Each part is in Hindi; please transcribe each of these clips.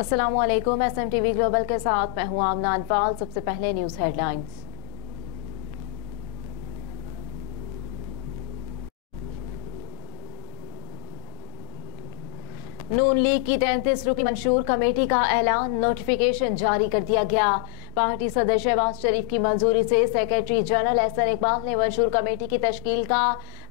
अस्सलामुअलैकुम। SMTV ग्लोबल के साथ मैं हूं आमना अनफाल। सबसे पहले न्यूज हेडलाइंस। नून लीग की 33 रुकनी मंशूर कमेटी का ऐलान, नोटिफिकेशन जारी कर दिया गया। पार्टी सदर शहबाज शरीफ की मंजूरी से सेक्रेटरी जनरल एहसन इकबाल ने मंशूर कमेटी की तश्कील का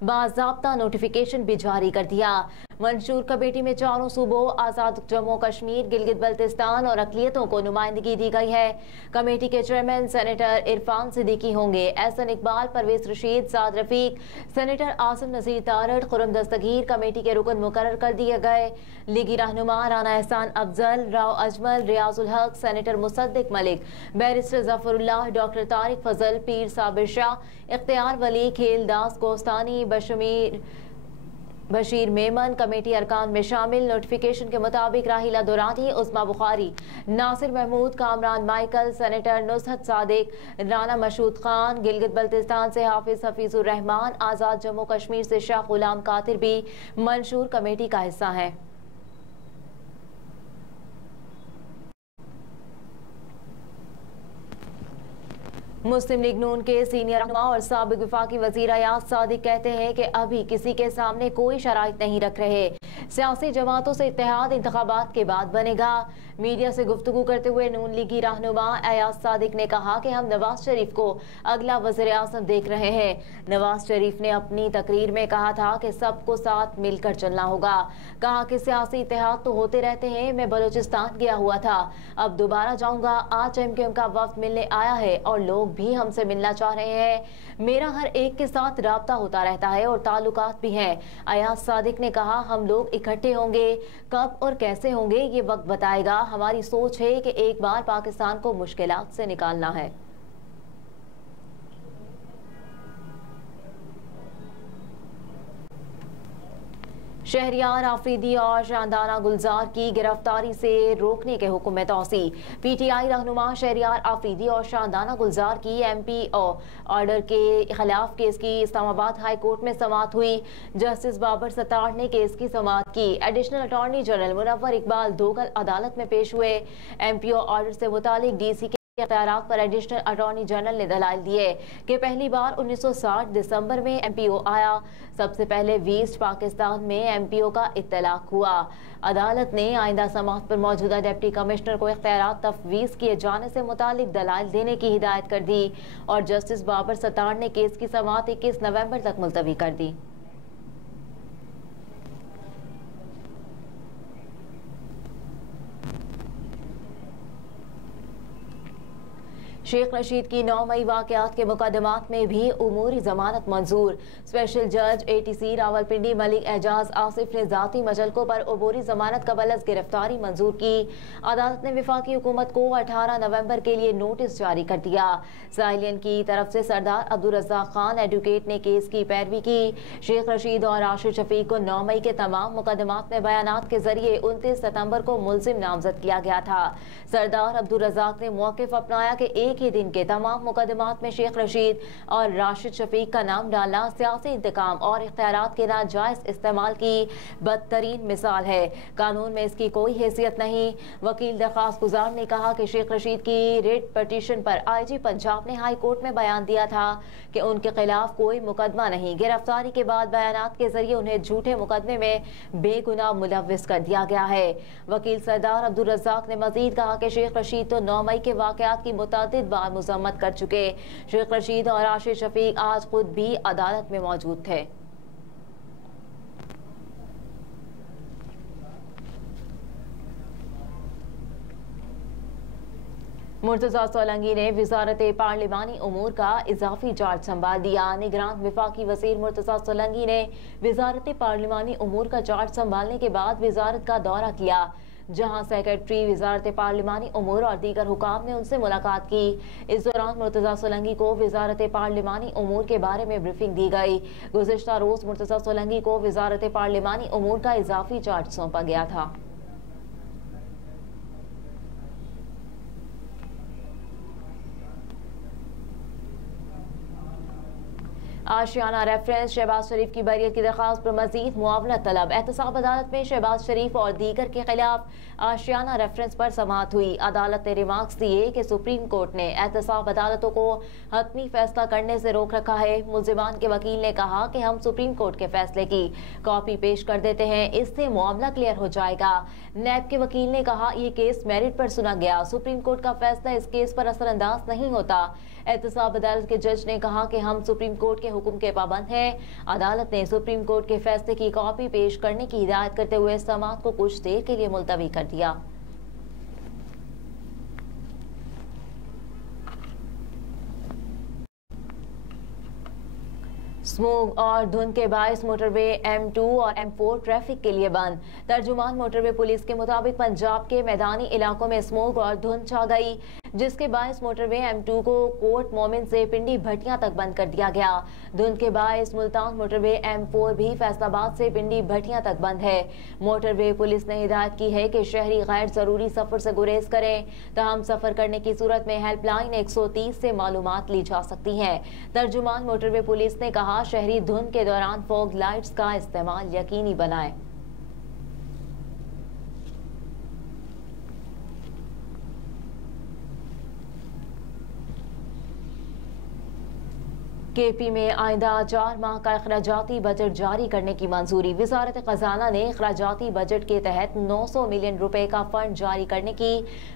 बाज़ाब्ता नोटिफिकेशन भी जारी कर दिया। मंशूर कमेटी में चारों सूबों, आज़ाद जम्मू कश्मीर, गिलगित बल्तिस्तान और अक़लियतों को नुमाइंदगी दी गई है। कमेटी के चेयरमैन सेनेटर इरफान सिद्दीकी होंगे। एहसन इकबाल, परवेज रशीद, साद रफीक, सेनेटर आसिम नज़ीर तारड़, खुरम दस्तगीर कमेटी के रुकन मुकर्रर कर दिए गए। लीगी रहनुमा राना एहसान Afzal, Rao Ajmal, Riazul Haq, senator Musaddiq Malik, barrister Zafarullah, doctor Tariq Fazal, Pir Sabir Shah, Ikhtiar Wali, Kheldas Gostani, Bashir Memon committee अरकान में शामिल। नोटिफिकेशन के मुताबिक राहिला दुरानी, उस्मा बुखारी, नासिर महमूद, कामरान माइकल, सेनेटर नुसहत सादिक, राना मशहूद खान, गिलगित बल्तिस्तान से हाफिज हफीजुर रहमान, आज़ाद जम्मू कश्मीर से शाह गुलाम कातिर भी मंशूर कमेटी का हिस्सा हैं। मुस्लिम लीग नून के सीनियर रहनुमा और साबिक वफाकी वज़ीर अयाज सादिक कहते हैं कि अभी किसी के सामने कोई शराइत नहीं रख रहे। सियासी जमातों से इत्तेहाद इंतखाबात के बाद बनेगा। मीडिया से गुफ्तगू करते हुए नून लीगी रहनुमा अयाज सादिक ने कहा कि हम नवाज शरीफ को अगला वज़ीर आज़म देख रहे हैं। नवाज शरीफ ने अपनी तकरीर में कहा था कि सबको साथ मिलकर चलना होगा। कहा कि सियासी इत्तेहाद तो होते रहते हैं। मैं बलूचिस्तान गया हुआ था, अब दोबारा जाऊंगा। आज MQM का वफ्द मिलने आया है और लोग भी हमसे मिलना चाह रहे हैं। मेरा हर एक के साथ राब्ता होता रहता है और ताल्लुकात भी हैं। अयाज सादिक ने कहा, हम लोग इकट्ठे होंगे, कब और कैसे होंगे ये वक्त बताएगा। हमारी सोच है कि एक बार पाकिस्तान को मुश्किलात से निकालना है। शहरियार आफरीदी और शानदाना गुलजार की गिरफ्तारी से रोकने के हुक्म में तौसी। PTI रहनुमा शहरियार आफरीदी और शानदाना गुलजार की MPO ऑर्डर के खिलाफ केस की इस्लामाबाद हाई कोर्ट में समाअत हुई। जस्टिस बाबर सत्तार ने केस की समाअत की। Additional attorney general Munawar Iqbal Dogar अदालत में पेश हुए। MPO ऑर्डर से मुतालिक DC के इख्तियारात पर एडिशनल अटॉर्नी जनरल ने दलाइल दिए कि पहली बार 1960 दिसंबर में MPO आया। सबसे पहले ईस्ट पाकिस्तान में MPO का इत्तलाक हुआ। अदालत ने आइंदा समाअत पर मौजूदा डिप्टी कमिश्नर को इख्तियारात तफवीज़ किए जाने से मुतालिक दलाइल देने की हिदायत कर दी और जस्टिस बाबर सत्तार ने केस की समाअत 21 नवंबर तक मुलतवी कर दी। शेख रशीद की 9 मई वाक़यात के मुकदमात में भी उमूरी जमानत मंजूर। स्पेशल जज ATC रावलपिंडी मलिक एजाज आसिफ ने जाती मजलकों पर उमूरी जमानत कबल गिरफ्तारी मंजूर की। अदालत ने वफाकी हुकूमत को 18 नवंबर के लिए नोटिस जारी कर दिया। साइलियन की तरफ से सरदार अब्दुल रज़्ज़ाक खान एडवोकेट ने केस की पैरवी की। शेख रशीद और राशिद शफीक को 9 मई के तमाम मुकदमात में बयानात के जरिए 29 सितंबर को मुलजिम नामजद किया गया था। सरदार अब्दुल रज़्ज़ाक ने मौक़िफ़ अपनाया कि एक ही दिन के तमाम मुकदमात में शेख रशीद और राशिद शफीक का नाम डालना सियासी इंतकाम और इख्तियारात के नाजायज इस्तेमाल की बदतरीन मिसाल है। कानून में इसकी कोई हैसियत नहीं। वकील दरख्वास्त गुजार ने कहा कि शेख रशीद की रिट पटिशन पर IG पंजाब ने हाई कोर्ट में बयान दिया था कि उनके खिलाफ कोई मुकदमा नहीं। गिरफ्तारी के बाद बयानात के जरिए उन्हें झूठे मुकदमे में बेगुनाह मुलव्विस कर दिया गया है। वकील सरदार अब्दुल रज़्ज़ाक ने मजीद कहा कि शेख रशीद तो 9 मई के वाक़यात की मुतअद्दिद बार मुज़म्मत कर चुके। शेख रशीद और राशिद शफीक आज खुद भी अदालत में मौजूद थे। मुर्तज़ा सोलंकी ने वज़ारत पार्लिमानी उमूर का इजाफी चार्ज संभाल दिया। निगरान वफाकी वज़ीर मुर्तज़ा सोलंकी ने वज़ारत पार्लिमानी उमूर का चार्ज संभालने के बाद वज़ारत का दौरा किया, जहां सेक्रेटरी वज़ारत पार्लिमानी उमूर और दीगर हुकाम ने उनसे मुलाकात की। इस दौरान मुर्तज़ा सोलंकी को वज़ारत पार्लिमानी उमूर के बारे में ब्रीफिंग दी गई। गुज़िश्ता रोज़ मुर्तज़ा सोलंकी को वज़ारत पार्लिमानी उमूर का इजाफी चार्ज सौंपा गया था। आशियाना रेफरेंस शहबाज शरीफ की बरियत की दरख्वास्त पर मजीद मुआवनत तलब। एहतसाब अदालत में शहबाज शरीफ और दीगर के खिलाफ आशियाना रेफरेंस पर समाअत हुई। अदालत ने रिमार्क्स दिए कि सुप्रीम कोर्ट ने एहतसाब अदालतों को हतमी फैसला करने से रोक रखा है। मुल्जिमान के वकील ने कहा कि हम सुप्रीम कोर्ट के फैसले की कॉपी पेश कर देते हैं, इससे मामला क्लियर हो जाएगा। नैब के वकील ने कहा यह केस मेरिट पर सुना गया, सुप्रीम कोर्ट का फैसला इस केस पर असरअंदाज नहीं होता। एहतसाब अदालत के जज ने कहा कि हम सुप्रीम कोर्ट के हुक्म के पाबंद हैं। अदालत ने सुप्रीम कोर्ट के फैसले की कॉपी पेश करने की हिदायत करते हुए समाअत को कुछ देर के लिए मुलतवी कर दिया। स्मोग और धुंध के बायस मोटरवे M2 और M4 ट्रैफिक के लिए बंद। तर्जुमान मोटरवे पुलिस के मुताबिक पंजाब के मैदानी इलाकों में स्मोग और धुंध छा गई, जिसके बायस मोटरवे M2 को कोट मोमिन से पिंडी भटियां तक बंद कर दिया गया। धुंध के बायस मुल्तान मोटरवे M4 भी फैसलाबाद से पिंडी भटियां तक बंद है। मोटरवे पुलिस ने हिदायत की है कि शहरी गैर जरूरी सफर से गुरेज करें। तहम सफर करने की सूरत में हेल्पलाइन 130 से मालूमात ली जा सकती हैं। तर्जुमान मोटरवे पुलिस ने कहा शहरी धुंध के दौरान फॉग लाइट्स का इस्तेमाल यकीनी बनाएं। KP में आइंदा 4 माह का अखराजाती बजट जारी करने की मंजूरी। वजारत खजाना ने अखराजाती बजट के तहत 900 मिलियन रुपए का फंड जारी करने की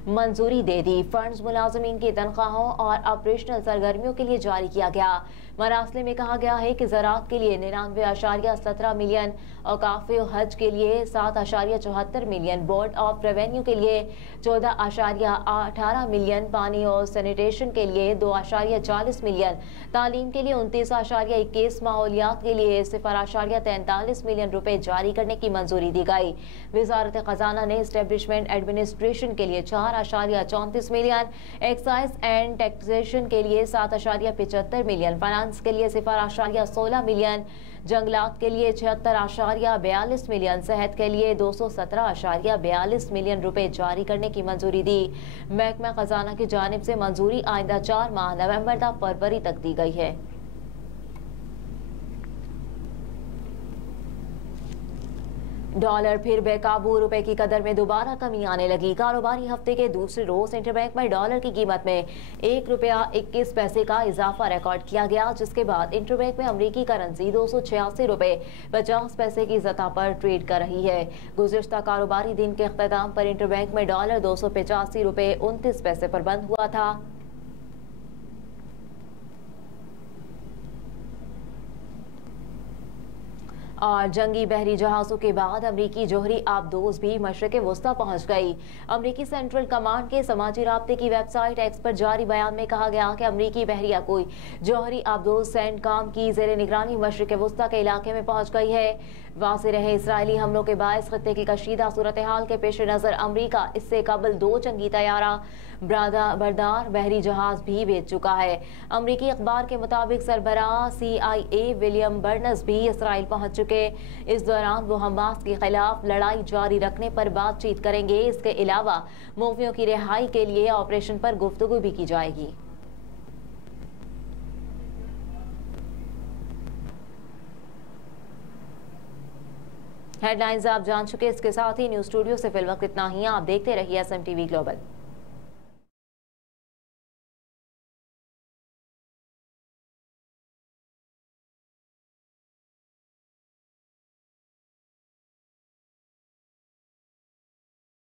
मंजूरी दे दी। फंड्स मुलाजमीन की तनख्वाहों और ऑपरेशनल सरगर्मियों के लिए जारी किया गया। मरासले में कहा गया है कि ज़राअत के लिए 99.17 मिलियन, औकाफ़े हज के लिए 7.74 मिलियन, बोर्ड ऑफ रेवेन्यू के लिए 14.18 मिलियन, पानी और सैनिटेशन के लिए 2.40 मिलियन, तालीम के लिए 29.21, माहौलियात के लिए 0.43 मिलियन रुपए जारी करने की मंजूरी दी गई। वजारत खजाना ने एस्टेब्लिशमेंट एडमिनिस्ट्रेशन के लिए 4.34 मिलियन, एक्साइज एंड टैक्सेशन के लिए 7.75 मिलियन, फाइनेंस के लिए 0.16 मिलियन, जंगलात के लिए 76.42 मिलियन, सेहत के लिए 217.42 मिलियन रुपए जारी करने की मंजूरी दी। महकमा खजाना की जानिब से मंजूरी आइंदा 4 माह नवंबर तक फरवरी तक दी गई है। डॉलर फिर बेकाबू, रुपए की कदर में दोबारा कमी आने लगी। कारोबारी हफ्ते के दूसरे रोज इंटरबैंक में डॉलर की कीमत में 1 रुपया 21 पैसे का इजाफा रिकॉर्ड किया गया, जिसके बाद इंटरबैंक में अमरीकी करेंसी 286 रुपए 50 पैसे की सतह पर ट्रेड कर रही है। गुज़िश्ता कारोबारी दिन के अख्ताम पर इंटरबैंक में डॉलर 285 रुपए 29 पैसे पर बंद हुआ था। और जंगी बहरी जहाजों के बाद अमरीकी जोहरी आबदोज भी मशरिक़ वुस्ता पहुंच गई। अमरीकी सेंट्रल कमांड के समाजी राब्ते की वेबसाइट एक्स पर जारी बयान में कहा गया कि अमरीकी बहरिया कोई जोहरी आबदोज सेंटकॉम की ज़ेरे निगरानी मशरिक़ वुस्ता के इलाके में पहुंच गई है। वाज़ेह रहे इसराइली हमलों के बायस खत्ते की कशीदा सूरत हाल के पेश नज़र अमरीका इससे कबल 2 जंगी तैयारा बरदार बहरी जहाज भी भेज चुका है। अमरीकी अखबार के मुताबिक सरबराह CIA विलियम बर्नस भी इसराइल पहुंच चुके। इस दौरान वो हमास के खिलाफ लड़ाई जारी रखने पर बातचीत करेंगे। इसके अलावा मोमियों की रिहाई के लिए ऑपरेशन पर गुफ्तगू भी की जाएगी। हेडलाइंस आप जान चुके। इसके साथ ही न्यूज स्टूडियो से फिलवक्त इतना ही। आप देखते रहिए SMTV ग्लोबल।